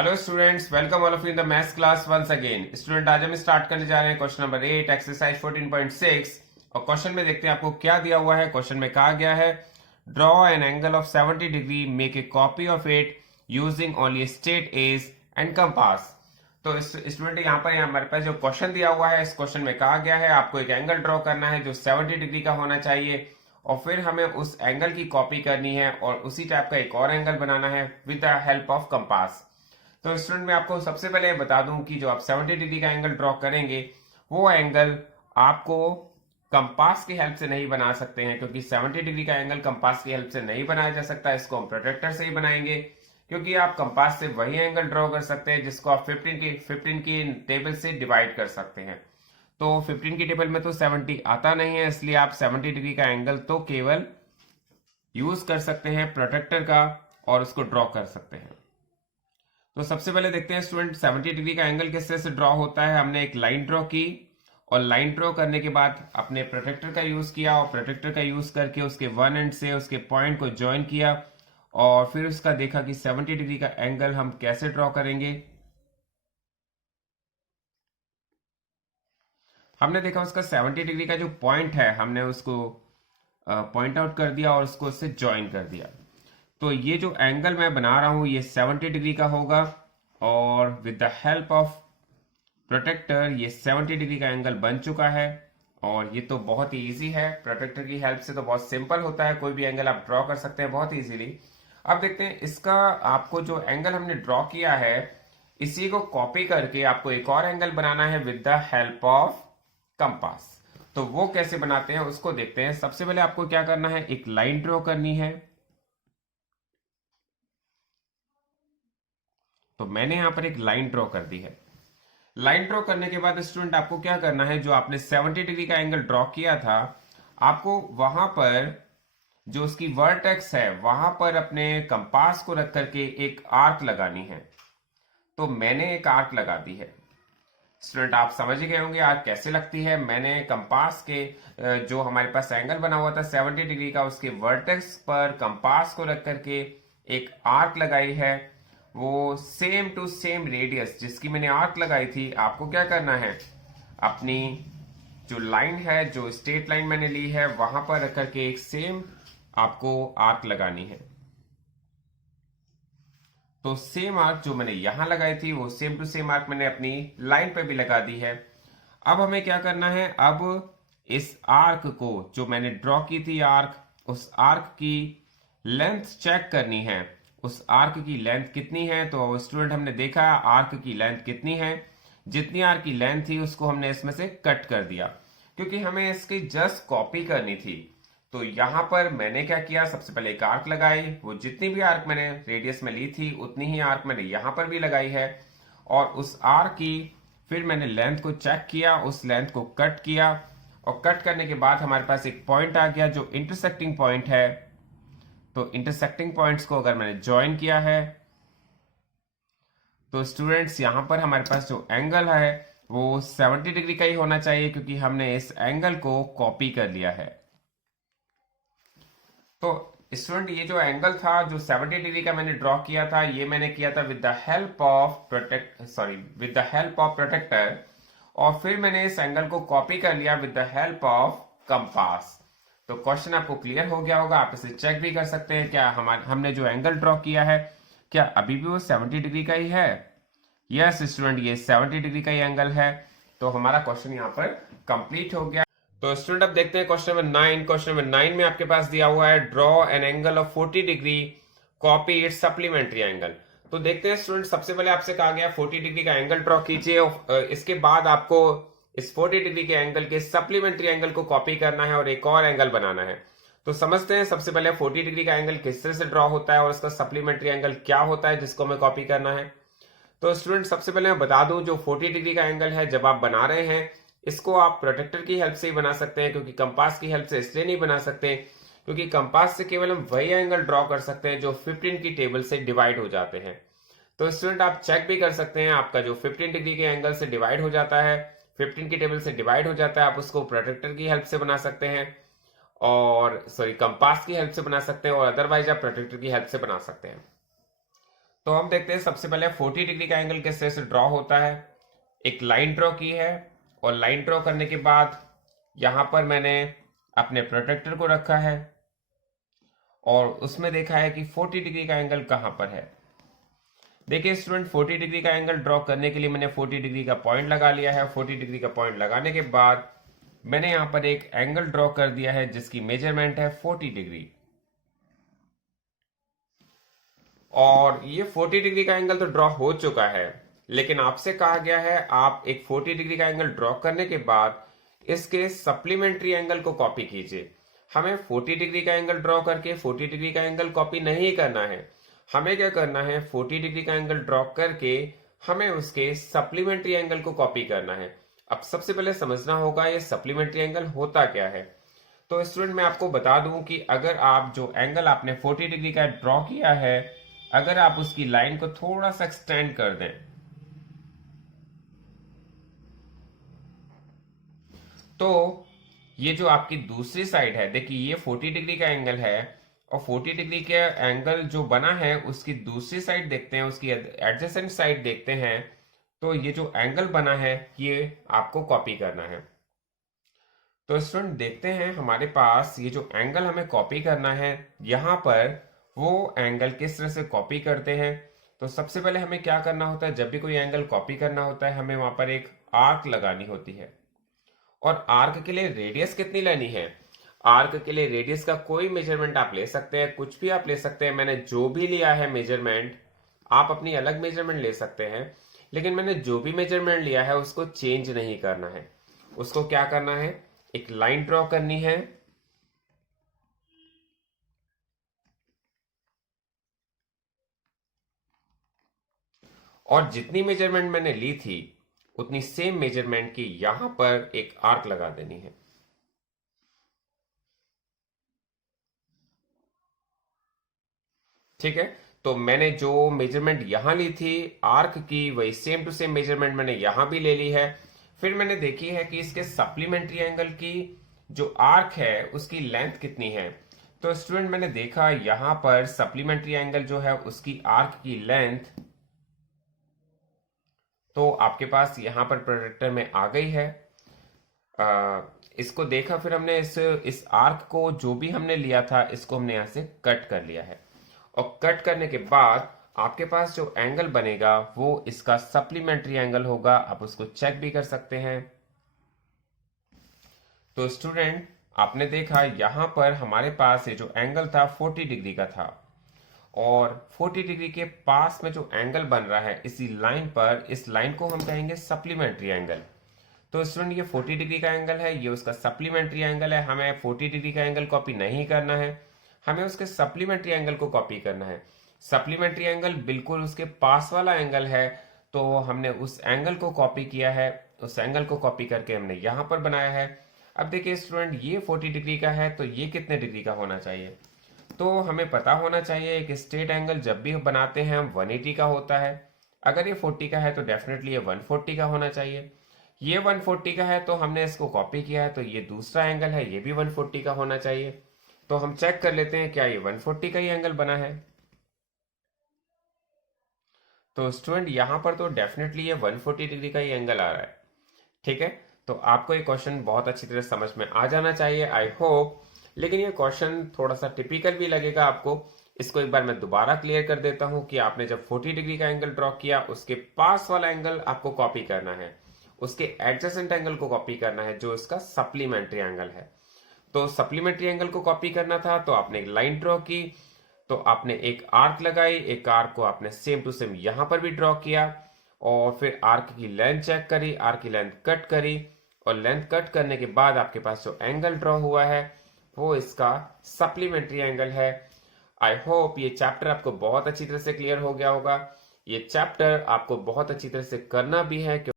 Hello students, welcome all of you in the maths class once again. Student, आज हम start करने जा रहे हैं क्वेश्चन नंबर 8 एक्सरसाइज 14.6। और क्वेश्चन में देखते हैं आपको क्या दिया हुआ है। क्वेश्चन में कहा गया है draw an angle of 70 degree, make a copy of it using only straight edge and compass. तो स्टूडेंट यहाँ पर हमारे पास जो क्वेश्चन दिया हुआ है, इस क्वेश्चन में कहा गया है आपको एक एंगल ड्रॉ करना है जो 70 डिग्री का होना चाहिए, और फिर हमें उस एंगल की कॉपी करनी है और उसी टाइप का एक और एंगल बनाना है with the help of compass. तो स्टूडेंट, मैं आपको सबसे पहले बता दूं कि जो आप 70 डिग्री का एंगल ड्रॉ करेंगे वो एंगल आपको कंपास की हेल्प से नहीं बना सकते हैं, क्योंकि 70 डिग्री का एंगल कंपास की हेल्प से नहीं बनाया जा सकता। इसको हम प्रोटेक्टर से ही बनाएंगे, क्योंकि आप कंपास से वही एंगल ड्रॉ कर सकते हैं जिसको आप 15 की टेबल से डिवाइड कर सकते हैं। तो 15 की टेबल में तो 70 आता नहीं है, इसलिए आप 70 डिग्री का एंगल तो केवल यूज कर सकते हैं प्रोटेक्टर का और उसको ड्रॉ कर सकते हैं। तो सबसे पहले देखते हैं स्टूडेंट 70 डिग्री का एंगल किस तरह से ड्रॉ होता है। हमने एक लाइन ड्रॉ की और लाइन ड्रॉ करने के बाद अपने प्रोटेक्टर का यूज किया और प्रोटेक्टर का यूज करके उसके वन एंड से उसके पॉइंट को ज्वाइन किया और फिर उसका देखा कि 70 डिग्री का एंगल हम कैसे ड्रॉ करेंगे। हमने देखा उसका 70 डिग्री का जो पॉइंट है हमने उसको पॉइंट आउट कर दिया और उसको उससे ज्वाइन कर दिया। तो ये जो एंगल मैं बना रहा हूं ये 70 डिग्री का होगा और with the help of protractor ये 70 डिग्री का एंगल बन चुका है। और ये तो बहुत ही इजी है, प्रोटेक्टर की हेल्प से तो बहुत सिंपल होता है, कोई भी एंगल आप ड्रॉ कर सकते हैं बहुत इजीली। अब देखते हैं इसका आपको जो एंगल हमने ड्रॉ किया है इसी को कॉपी करके आपको एक और एंगल बनाना है with the help of compass. तो वो कैसे बनाते हैं उसको देखते हैं। सबसे पहले आपको क्या करना है, एक लाइन ड्रॉ करनी है। तो मैंने यहां पर एक लाइन ड्रॉ कर दी है। लाइन ड्रॉ करने के बाद स्टूडेंट आपको क्या करना है, जो आपने 70 डिग्री का एंगल ड्रॉ किया था आपको वहां पर जो उसकी वर्टेक्स है वहां पर अपने कंपास को रख करके एक आर्क लगानी है। तो मैंने एक आर्क लगा दी है। स्टूडेंट, आप समझ ही गए होंगे आर्क कैसे लगती है। मैंने कंपास के जो हमारे पास एंगल बना हुआ था 70 डिग्री का, उसके वर्टेक्स पर कंपास को रख करके एक आर्क लगाई है। वो सेम टू सेम रेडियस जिसकी मैंने आर्क लगाई थी, आपको क्या करना है, अपनी जो लाइन है, जो स्ट्रेट लाइन मैंने ली है वहां पर रख करके एक सेम आपको आर्क लगानी है। तो सेम आर्क जो मैंने यहां लगाई थी वो सेम टू सेम आर्क मैंने अपनी लाइन पे भी लगा दी है। अब हमें क्या करना है, अब इस आर्क को जो मैंने ड्रॉ की थी आर्क, उस आर्क की लेंथ चेक करनी है। उस आर्क की लेंथ कितनी है, तो स्टूडेंट हमने देखा आर्क की लेंथ कितनी है। जितनी आर्क की लेंथ थी उसको हमने इसमें से कट कर दिया, क्योंकि हमें इसकी जस्ट कॉपी करनी थी। तो यहां पर मैंने क्या किया, सबसे पहले एक आर्क लगाई। वो जितनी भी आर्क मैंने रेडियस में ली थी उतनी ही आर्क मैंने यहां पर भी लगाई है। और उस आर्क की फिर मैंने लेंथ को चेक किया, उस लेंथ को कट किया और कट करने के बाद हमारे पास एक पॉइंट आ गया जो इंटरसेक्टिंग पॉइंट है। तो इंटरसेक्टिंग पॉइंट्स को अगर मैंने ज्वाइन किया है तो स्टूडेंट्स यहां पर हमारे पास जो एंगल है वो 70 डिग्री का ही होना चाहिए, क्योंकि हमने इस एंगल को कॉपी कर लिया है। तो स्टूडेंट, ये जो एंगल था जो 70 डिग्री का मैंने ड्रॉ किया था, ये मैंने किया था with the help of protractor. और फिर मैंने इस एंगल को कॉपी कर लिया with the help of compass. तो क्वेश्चन आपको क्लियर हो गया होगा, आप इसे चेक भी कर सकते हैं। क्या हमने जो एंगल ड्रॉ किया है क्या अभी भी वो 70 डिग्री का ही है? यस स्टूडेंट, ये 70 डिग्री का ही एंगल है। तो हमारा क्वेश्चन यहाँ पर कंप्लीट हो गया। तो स्टूडेंट, अब देखते हैं क्वेश्चन नंबर 9। क्वेश्चन नंबर 9 में आपके पास दिया हुआ है draw an angle of 40 degree, copy it's supplementary angle. तो देखते हैं स्टूडेंट, सबसे पहले आपसे कहा गया 40 डिग्री का एंगल ड्रॉ कीजिए और इसके बाद आपको इस 40 डिग्री के एंगल के सप्लीमेंट्री एंगल को कॉपी करना है और एक और एंगल बनाना है। तो समझते हैं सबसे पहले 40 डिग्री का एंगल किस तरह से ड्रॉ होता है और उसका सप्लीमेंट्री एंगल क्या होता है जिसको हमें कॉपी करना है। तो स्टूडेंट, सबसे पहले मैं बता दूं जो 40 डिग्री का एंगल है जब आप बना रहे हैं इसको आप प्रोटेक्टर की हेल्प से ही बना सकते हैं, क्योंकि कंपास की हेल्प से इसलिए नहीं बना सकते क्योंकि कंपास से केवल हम वही एंगल ड्रॉ कर सकते हैं जो 15 की टेबल से डिवाइड हो जाते हैं। तो स्टूडेंट, आप चेक भी कर सकते हैं, आपका जो 15 डिग्री के एंगल से डिवाइड हो जाता है, 15 की टेबल से डिवाइड हो जाता है, आप उसको प्रोटेक्टर की हेल्प से बना सकते हैं और कंपास की हेल्प से बना सकते हैं और अदरवाइज आप प्रोटेक्टर की हेल्प से बना सकते हैं। तो हम देखते हैं सबसे पहले 40 डिग्री का एंगल किस तरह से ड्रॉ होता है। एक लाइन ड्रॉ की है और लाइन ड्रॉ करने के बाद यहां पर मैंने अपने प्रोटेक्टर को रखा है और उसमें देखा है कि 40 डिग्री का एंगल कहां पर है। देखिए स्टूडेंट, 40 डिग्री का एंगल ड्रॉ करने के लिए मैंने 40 डिग्री का पॉइंट लगा लिया है। 40 डिग्री का पॉइंट लगाने के बाद मैंने यहां पर एक एंगल ड्रॉ कर दिया है जिसकी मेजरमेंट है 40 डिग्री। और ये 40 डिग्री का एंगल तो ड्रॉ हो चुका है, लेकिन आपसे कहा गया है आप एक 40 डिग्री का एंगल ड्रॉ करने के बाद इसके सप्लीमेंट्री एंगल को कॉपी कीजिए। हमें 40 डिग्री का एंगल ड्रॉ करके 40 डिग्री का एंगल कॉपी नहीं करना है। हमें क्या करना है, 40 डिग्री का एंगल ड्रॉ करके हमें उसके सप्लीमेंट्री एंगल को कॉपी करना है। अब सबसे पहले समझना होगा ये सप्लीमेंट्री एंगल होता क्या है। तो स्टूडेंट, मैं आपको बता दूं कि अगर आप जो एंगल आपने 40 डिग्री का ड्रॉ किया है, अगर आप उसकी लाइन को थोड़ा सा एक्सटेंड कर दें तो ये जो आपकी दूसरी साइड है, देखिए ये 40 डिग्री का एंगल है और 40 डिग्री के एंगल जो बना है उसकी दूसरी साइड देखते हैं, उसकी एडजेसेंट साइड देखते हैं। तो ये जो एंगल बना है ये आपको कॉपी करना है। तो स्टूडेंट देखते हैं हमारे पास ये जो एंगल हमें कॉपी करना है, यहां पर वो एंगल किस तरह से कॉपी करते हैं। तो सबसे पहले हमें क्या करना होता है, जब भी कोई एंगल कॉपी करना होता है हमें वहां पर एक आर्क लगानी होती है। और आर्क के लिए रेडियस कितनी लेनी है, आर्क के लिए रेडियस का कोई मेजरमेंट आप ले सकते हैं, कुछ भी आप ले सकते हैं। मैंने जो भी लिया है मेजरमेंट, आप अपनी अलग मेजरमेंट ले सकते हैं, लेकिन मैंने जो भी मेजरमेंट लिया है उसको चेंज नहीं करना है। उसको क्या करना है, एक लाइन ड्रॉ करनी है और जितनी मेजरमेंट मैंने ली थी उतनी सेम मेजरमेंट की यहां पर एक आर्क लगा देनी है। ठीक है, तो मैंने जो मेजरमेंट यहां ली थी आर्क की, वही सेम टू सेम मेजरमेंट मैंने यहां भी ले ली है। फिर मैंने देखी है कि इसके सप्लीमेंट्री एंगल की जो आर्क है उसकी लेंथ कितनी है। तो स्टूडेंट, मैंने देखा यहां पर सप्लीमेंट्री एंगल जो है उसकी आर्क की लेंथ तो आपके पास यहां पर प्रोजेक्टर में आ गई है। इसको देखा, फिर हमने इस आर्क को जो भी हमने लिया था इसको हमने यहां से कट कर लिया है। और कट करने के बाद आपके पास जो एंगल बनेगा वो इसका सप्लीमेंट्री एंगल होगा। आप उसको चेक भी कर सकते हैं। तो स्टूडेंट, आपने देखा यहां पर हमारे पास ये जो एंगल था 40 डिग्री का था और 40 डिग्री के पास में जो एंगल बन रहा है इसी लाइन पर, इस लाइन को हम कहेंगे सप्लीमेंट्री एंगल। तो स्टूडेंट, ये 40 डिग्री का एंगल है, ये उसका सप्लीमेंट्री एंगल है। हमें 40 डिग्री का एंगल कॉपी नहीं करना है, हमें उसके सप्लीमेंट्री एंगल को कॉपी करना है। सप्लीमेंट्री एंगल बिल्कुल उसके पास वाला एंगल है, तो हमने उस एंगल को कॉपी किया है। उस एंगल को कॉपी करके हमने यहां पर बनाया है। अब देखिए स्टूडेंट, ये 40 डिग्री का है तो ये कितने डिग्री का होना चाहिए। तो हमें पता होना चाहिए एक स्ट्रेट एंगल जब भी बनाते हैं हम 180 का होता है। अगर ये 40 का है तो डेफिनेटली ये 140 का होना चाहिए। ये 140 का है तो हमने इसको कॉपी किया है, तो ये दूसरा एंगल है, ये भी 140 का होना चाहिए। तो हम चेक कर लेते हैं क्या ये 140 का ही एंगल बना है। तो स्टूडेंट, यहां पर तो डेफिनेटली ये 140 डिग्री का ही एंगल आ रहा है। ठीक है, तो आपको ये क्वेश्चन बहुत अच्छी तरह समझ में आ जाना चाहिए, आई होप। लेकिन ये क्वेश्चन थोड़ा सा टिपिकल भी लगेगा आपको। इसको एक बार मैं दोबारा क्लियर कर देता हूं कि आपने जब 40 डिग्री का एंगल ड्रॉ किया उसके पास वाला एंगल आपको कॉपी करना है, उसके एडजेसेंट एंगल को कॉपी करना है जो इसका सप्लीमेंट्री एंगल है। तो सप्लीमेंट्री एंगल को कॉपी करना था तो आपने एक लाइन ड्रॉ की, तो आपने एक आर्क लगाई, एक आर्क को आपने सेम टू सेम यहां पर भी ड्रॉ किया और फिर आर्क की लेंथ चेक करी, आर्क की लेंथ कट करी और लेंथ कट करने के बाद आपके पास जो एंगल ड्रॉ हुआ है वो इसका सप्लीमेंट्री एंगल है। आई होप ये चैप्टर आपको बहुत अच्छी तरह से क्लियर हो गया होगा। ये चैप्टर आपको बहुत अच्छी तरह से करना भी है।